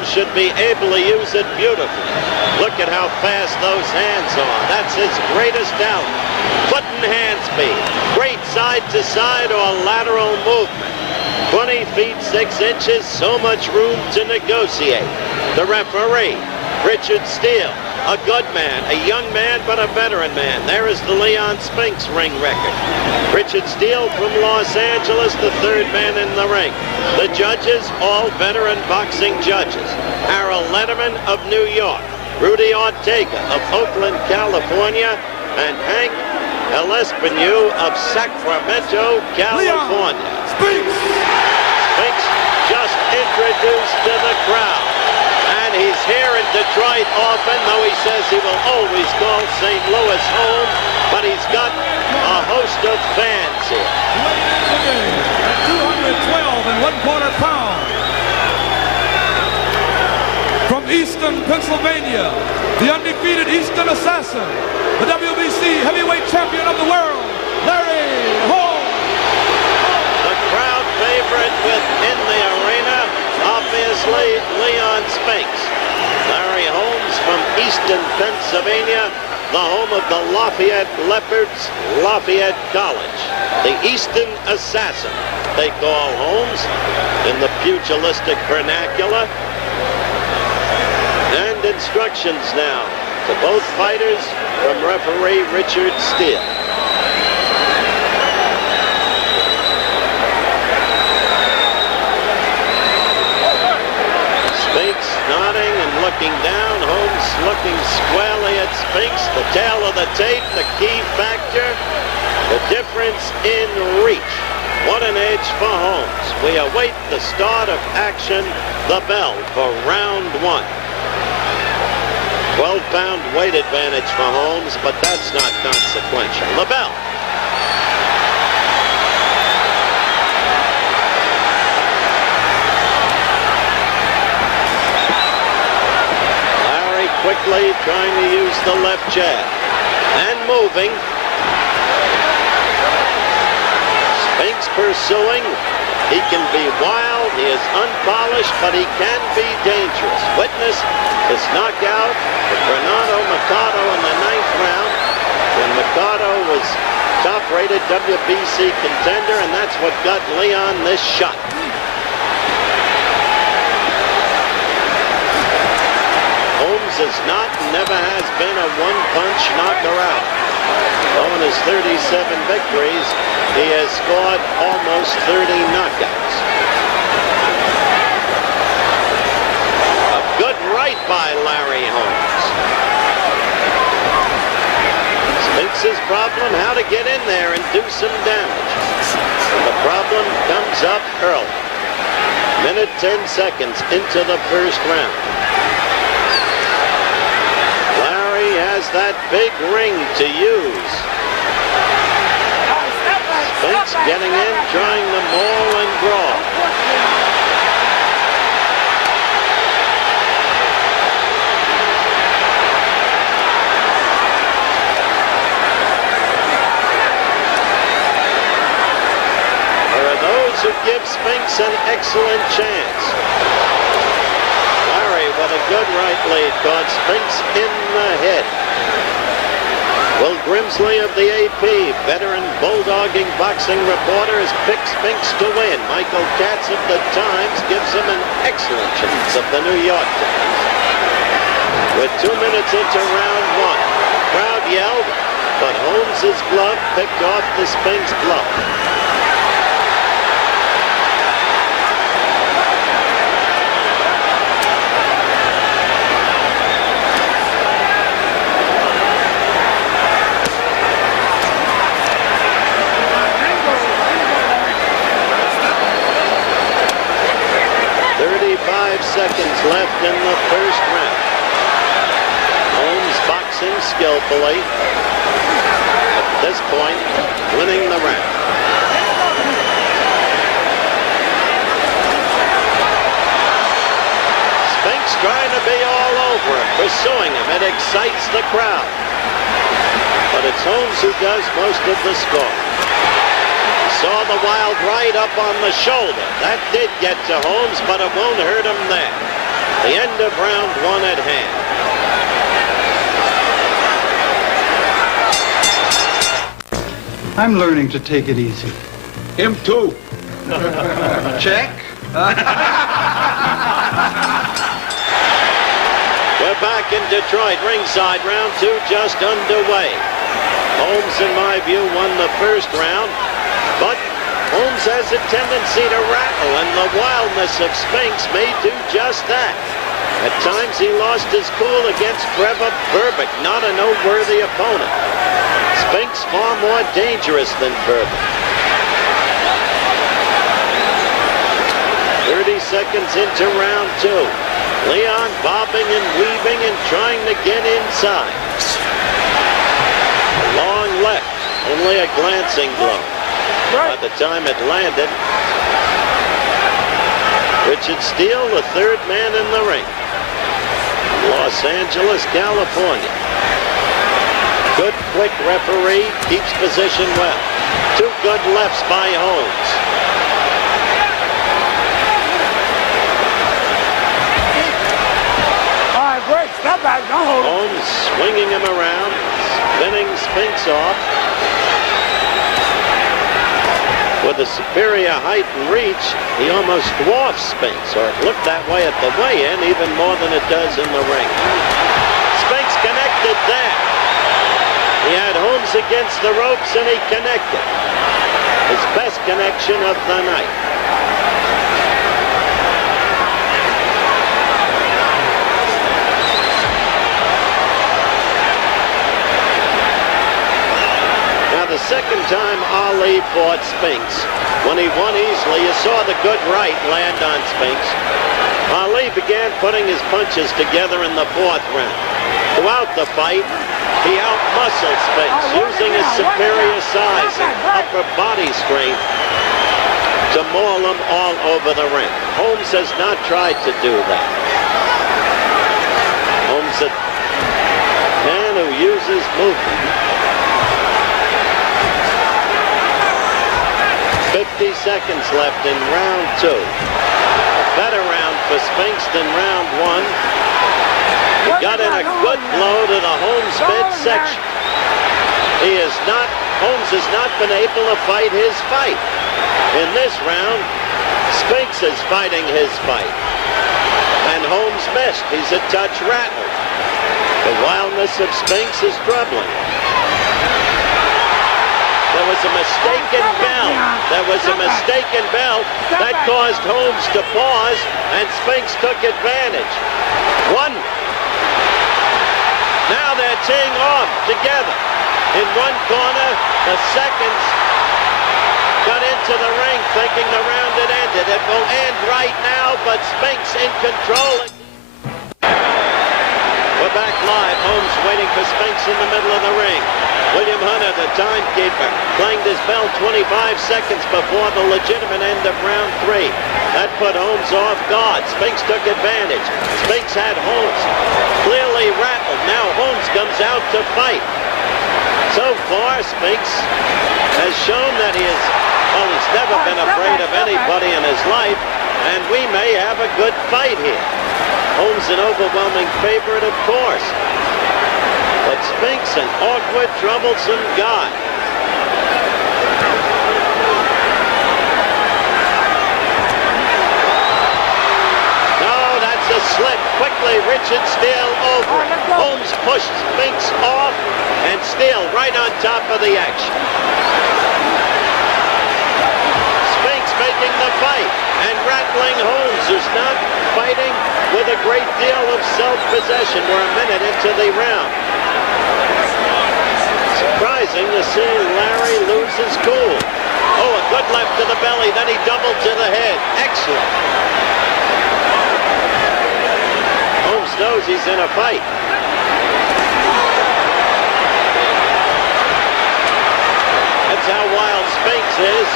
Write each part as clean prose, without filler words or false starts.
Holmes should be able to use it beautifully. Look at how fast those hands are. That's his greatest talent. Foot and hand speed. Great side-to-side or lateral movement. 20 feet 6 inches, so much room to negotiate. The referee, Richard Steele, a good man, a young man, but a veteran man. There is the Leon Spinks ring record. Richard Steele from Los Angeles, the third man in the ring. The judges, all veteran boxing judges. Harold Letterman of New York, Rudy Ortega of Oakland, California, and Hank Elespinu of Sacramento, California. Spinks! Spinks just introduced to the crowd. And he's here in Detroit often, though he says he will always call St. Louis home, but he's got a host of fans here. At 212 1/4 pounds. From Easton, Pennsylvania, the undefeated Easton Assassin, the WBC heavyweight champion of the world, Larry Holmes. The crowd favorite within the arena, obviously Leon Spinks. Larry Holmes from Easton, Pennsylvania, the home of the Lafayette Leopards, Lafayette College. The Easton Assassin, they call Holmes in the pugilistic vernacular. And instructions now to both fighters from referee Richard Steele. Spinks nodding and looking down. Holmes looking squarely at Spinks. The tail of the tape, the key factor, the difference in reach. What an edge for Holmes. We await the start of action, the bell for round 1. 12-pound weight advantage for Holmes, but that's not consequential. The bell. Larry quickly trying to use the left jab. And moving. Spinks pursuing. He can be wild, he is unpolished, but he can be dangerous. Witness his knockout of Renato Mercado in the 9th round, when Mercado was top-rated WBC contender, and that's what got Leon this shot. Holmes is not, never has been a one-punch knocker out. Though in his 37 victories, he has scored almost 30 knockouts. A good right by Larry Holmes. Spinks' problem, how to get in there and do some damage. And the problem comes up early. Minute 10 seconds into the first round. Larry has that big ring to use. Spinks getting in, trying to maul and brawl. There are those who give Spinks an excellent chance. Larry with a good right lead caught Spinks in the head. Will Grimsley of the AP, veteran bulldogging boxing reporter, has picked Spinks to win. Michael Katz of the Times gives him an excellent chance of the New York Times. With 2 minutes into round 1, crowd yelled, but Holmes' glove picked off the Spinks glove. Seconds left in the first round. Holmes boxing skillfully. At this point, winning the round. Spinks trying to be all over him, pursuing him. It excites the crowd. But it's Holmes who does most of the score. Saw the wild right up on the shoulder. That did get to Holmes, but it won't hurt him there. The end of round one at hand. I'm learning to take it easy. Him too. Check. We're back in Detroit, ringside, round two just underway. Holmes, in my view, won the first round, but Holmes has a tendency to rattle, and the wildness of Spinks may do just that. At times, he lost his cool against Trevor Berbick, not a noteworthy opponent. Spinks far more dangerous than Berbick. 30 seconds into round two. Leon bobbing and weaving and trying to get inside. Long left, only a glancing blow. By the time it landed, Richard Steele, the third man in the ring. Los Angeles, California. Good, quick referee, keeps position well. Two good lefts by Holmes. All right, break. Step back. Don't hold him. Holmes swinging him around, spinning Spinks off. With a superior height and reach, he almost dwarfs Spinks, or it looked that way at the weigh-in even more than it does in the ring. Spinks connected there. He had Holmes against the ropes and he connected. His best connection of the night. The second time Ali fought Spinks, when he won easily, you saw the good right land on Spinks. Ali began putting his punches together in the fourth round. Throughout the fight, he outmuscled Spinks, using his superior size and upper body strength to maul him all over the ring. Holmes has not tried to do that. Holmes, a man who uses movement. 50 seconds left in round two. A better round for Spinks than round one. He got in a good blow to the Holmes midsection. Holmes has not been able to fight his fight. In this round, Spinks is fighting his fight. And Holmes missed. He's a touch rattled. The wildness of Spinks is troubling. There was a mistaken bell. There was a mistaken bell that caused Holmes to pause, and Spinks took advantage. One. Now they're teeing off together. In one corner, the seconds got into the ring thinking the round had ended. It will end right now, but Spinks in control. We're back live. Holmes waiting for Spinks in the middle of the ring. William Hunter, the timekeeper, clanged his bell 25 seconds before the legitimate end of round three. That put Holmes off guard. Spinks took advantage. Spinks had Holmes clearly rattled. Now Holmes comes out to fight. So far, Spinks has shown that he's never been afraid of anybody in his life, and we may have a good fight here. Holmes an overwhelming favorite, of course. But Spinks, an awkward, troublesome guy. No, that's a slip. Quickly, Richard Steele over. Holmes pushed Spinks off, and Steele right on top of the action. Spinks making the fight, and rattling Holmes, who's not fighting with a great deal of self-possession. We're a minute into the round. Surprising to see Larry lose his cool. Oh, a good left to the belly, then he doubled to the head. Excellent. Holmes knows he's in a fight. That's how wild Spinks is.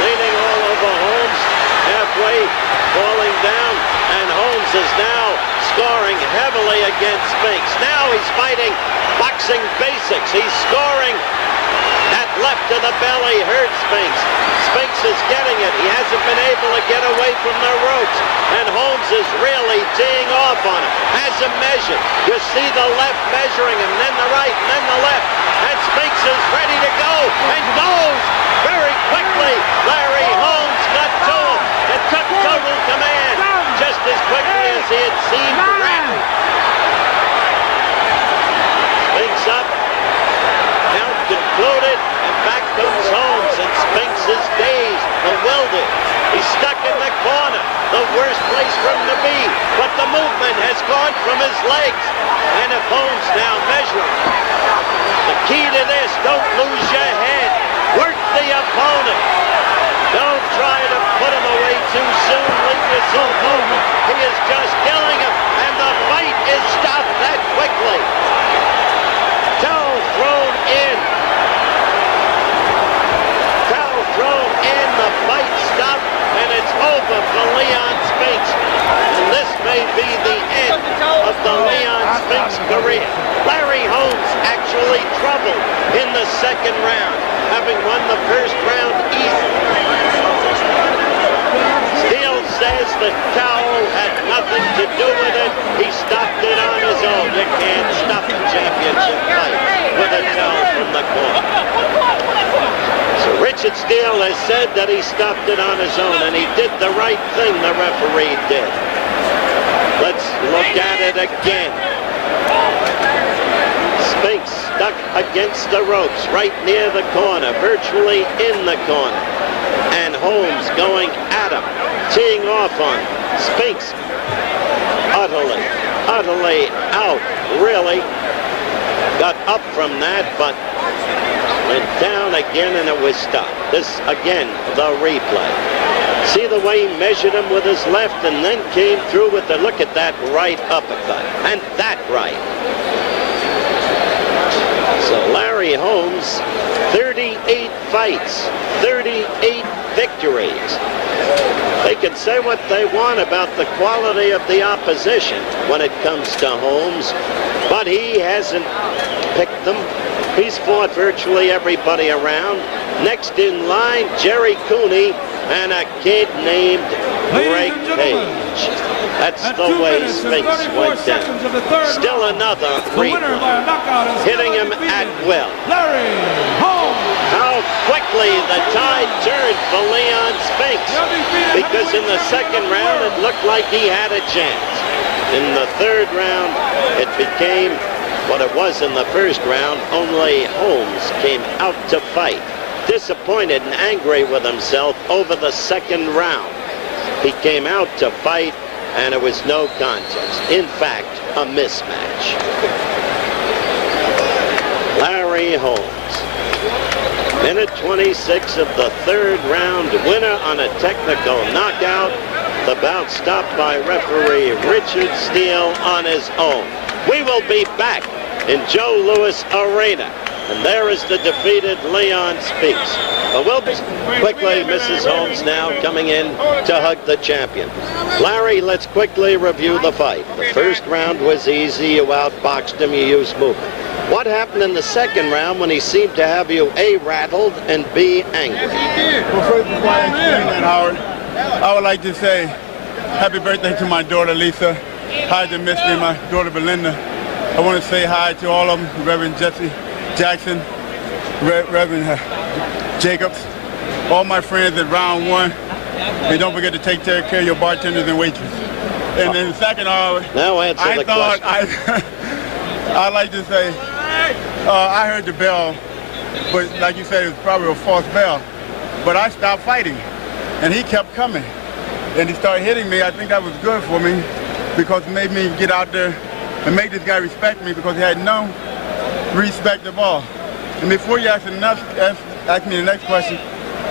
Leaning all over Holmes, halfway falling down, and Holmes is now scoring heavily against Spinks. Now he's fighting boxing basics. He's scoring. That left to the belly hurts Spinks. Spinks is getting it. He hasn't been able to get away from the ropes. And Holmes is really teeing off on him. Has him measured. You see the left measuring him, then the right, and then the left. And Spinks is ready to go, and goes very quickly. Larry Holmes got to him. It took total command, just as quickly as he had seemed rapid. Spinks up, count concluded, and back comes Holmes, and Spinks is dazed, bewildered. He's stuck in the corner, the worst place for him to be, but the movement has gone from his legs. And if Holmes now measuring, the key to this, don't lose your head. Work the opponent. Don't try to put him away too soon. Leave yourself over. He is just killing him, and the fight is stopped that quickly. Towel thrown in. Towel thrown in. The fight stopped, and it's over for Leon Spinks. And this may be the end of the Leon Spinks career. Larry Holmes actually troubled in the second round, having won the first round easily. Steele says the towel had nothing to do with it. He stopped it on his own. You can't stop a championship fight with a towel from the corner. So Richard Steele has said that he stopped it on his own, and he did the right thing, the referee did. Let's look at it again. Spinks stuck against the ropes right near the corner, virtually in the corner. And Holmes going at him, teeing off on Spinks. Utterly out, really. Got up from that, but went down again, and it was stopped. This, again, the replay. See the way he measured him with his left and then came through with the, look at that right uppercut, and that right. So Larry Holmes, 38 fights, 38 victories. They can say what they want about the quality of the opposition when it comes to Holmes, but he hasn't picked them. He's fought virtually everybody around. Next in line, Jerry Cooney and a kid named Greg Page. That's the way Spinks went down. Still another replay, hitting him at will. Larry Holmes. How quickly the tide turned for Leon Spinks, because in the second round it looked like he had a chance. In the third round it became what it was in the first round, only Holmes came out to fight. Disappointed and angry with himself over the second round. He came out to fight, and it was no contest. In fact, a mismatch. Larry Holmes, minute 26 of the third round, winner on a technical knockout. The bout stopped by referee Richard Steele on his own. We will be back in Joe Louis Arena. And there is the defeated Leon Spinks. But we'll be quickly, Mrs. Holmes now coming in to hug the champion. Larry, let's quickly review the fight. The first round was easy. You outboxed him. You used movement. What happened in the second round when he seemed to have you A, rattled, and B, angry? Well, first, before I explain that, Howard, I would like to say happy birthday to my daughter, Lisa. Hi to Misty, my daughter, Belinda. I want to say hi to all of them, Reverend Jesse Jackson, Reverend Jacobs, all my friends at round one. And don't forget to take care of your bartenders and waitresses. And then second, now answer the question. I'd like to say, I heard the bell, but like you said, it was probably a false bell. But I stopped fighting, and he kept coming. And he started hitting me. I think that was good for me, because it made me get out there and make this guy respect me, because he had no respect of all. And before you ask me the next question,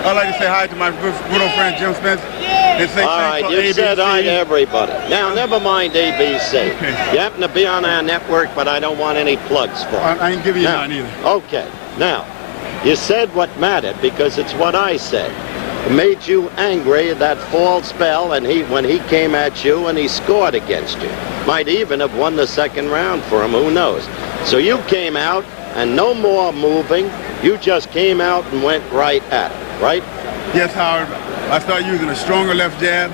I'd like to say hi to my good old friend Jim Spence. And say all right, you said hi to everybody. Now, never mind ABC. You happen to be on our network, but I don't want any plugs for it. I ain't giving you none either. Okay. Now, you said what mattered, because it's what I said. It made you angry, that false bell, and when he came at you and he scored against you. Might even have won the second round for him, who knows. So you came out, and no more moving. You just came out and went right at him, right? Yes, Howard. I started using a stronger left jab,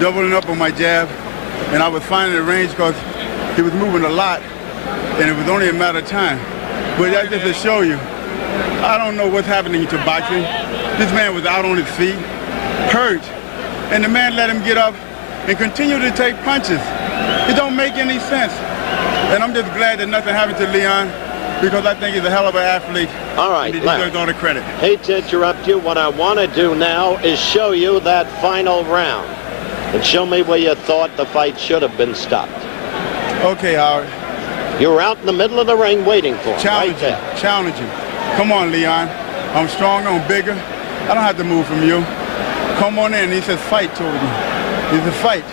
doubling up on my jab, and I was finding the range because he was moving a lot, and it was only a matter of time. But that's just to show you, I don't know what's happening to boxing. This man was out on his feet, hurt, and the man let him get up and continue to take punches. It don't make any sense. And I'm just glad that nothing happened to Leon, because I think he's a hell of an athlete. All right, and he deserves all the credit. Hate to interrupt you. What I want to do now is show you that final round and show me where you thought the fight should have been stopped. Okay, Howard. You were out in the middle of the ring waiting for him. Challenging, right there. challenging. Come on, Leon. I'm stronger, I'm bigger. I don't have to move from you. Come on in. He says fight toward me. It's a fight.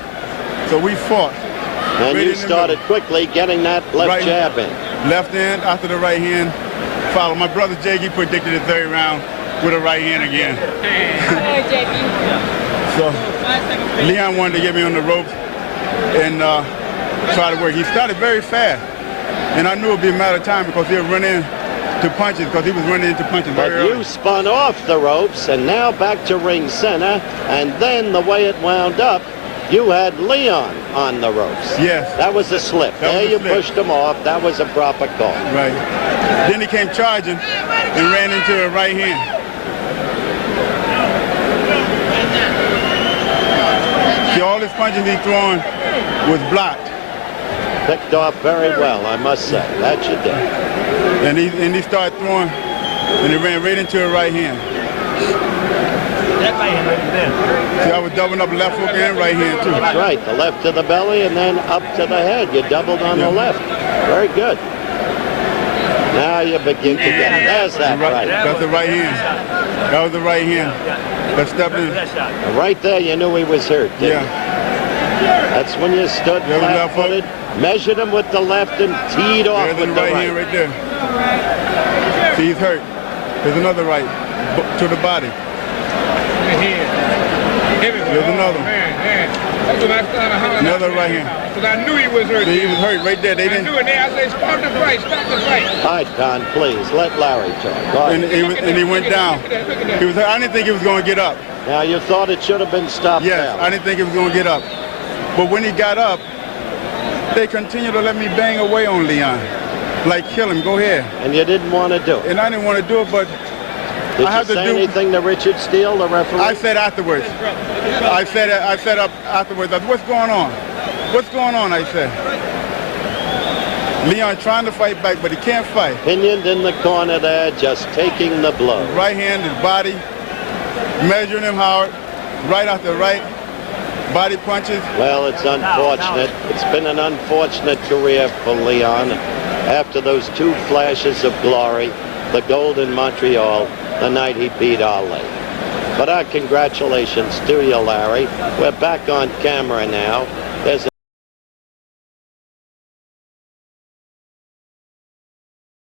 So we fought. And you started quickly getting that left jab in. Left hand after the right hand. Follow. My brother Jakey predicted the third round with a right hand again. So Leon wanted to get me on the ropes and try to work. He started very fast. And I knew it would be a matter of time because he would run in to punches, because he was running into punches very early. But you spun off the ropes and now back to ring center, and then the way it wound up, you had Leon on the ropes. Yes. That was a slip. There you pushed him off. That was a proper call. Right. Then he came charging and ran into a right hand. See, all his punches he throwing was blocked. Picked off very well, I must say. That you did. And he started throwing, and he ran right into a right hand. See, I was doubling up left hook and right hand, too. That's right. The left to the belly and then up to the head. You doubled on the left. Very good. Now you begin to get it. There's that right. That's the right hand. That was the right hand. That stepped in. Right there, you knew he was hurt, didn't you? That's when you stood flat-footed, measured him with the left, and teed off with the right. Hand right there. See, he's hurt. There's another right to the body. There's another one. Another right hand. Because I knew he was hurt. See, he was hurt right there. They didn't. I knew it. I said, stop the fight, stop the fight. All right, Con, please, let Larry talk. And he went down. He was hurt. I didn't think he was going to get up. Now, you thought it should have been stopped Yes, now. I didn't think he was going to get up. But when he got up, they continued to let me bang away on Leon. Like, kill him, go ahead. And you didn't want to do it. And I didn't want to do it, but Did I had you to say do anything to Richard Steele, the referee? I said afterwards. I said up afterwards, I said, what's going on? What's going on, I said. Leon trying to fight back, but he can't fight. Pinioned in the corner there, just taking the blow. Right hand, his body, measuring him, Howard. Right after right, body punches. Well, it's unfortunate. It's been an unfortunate career for Leon. After those two flashes of glory, the gold in Montreal, the night he beat Ali. But our congratulations to you, Larry. We're back on camera now. There's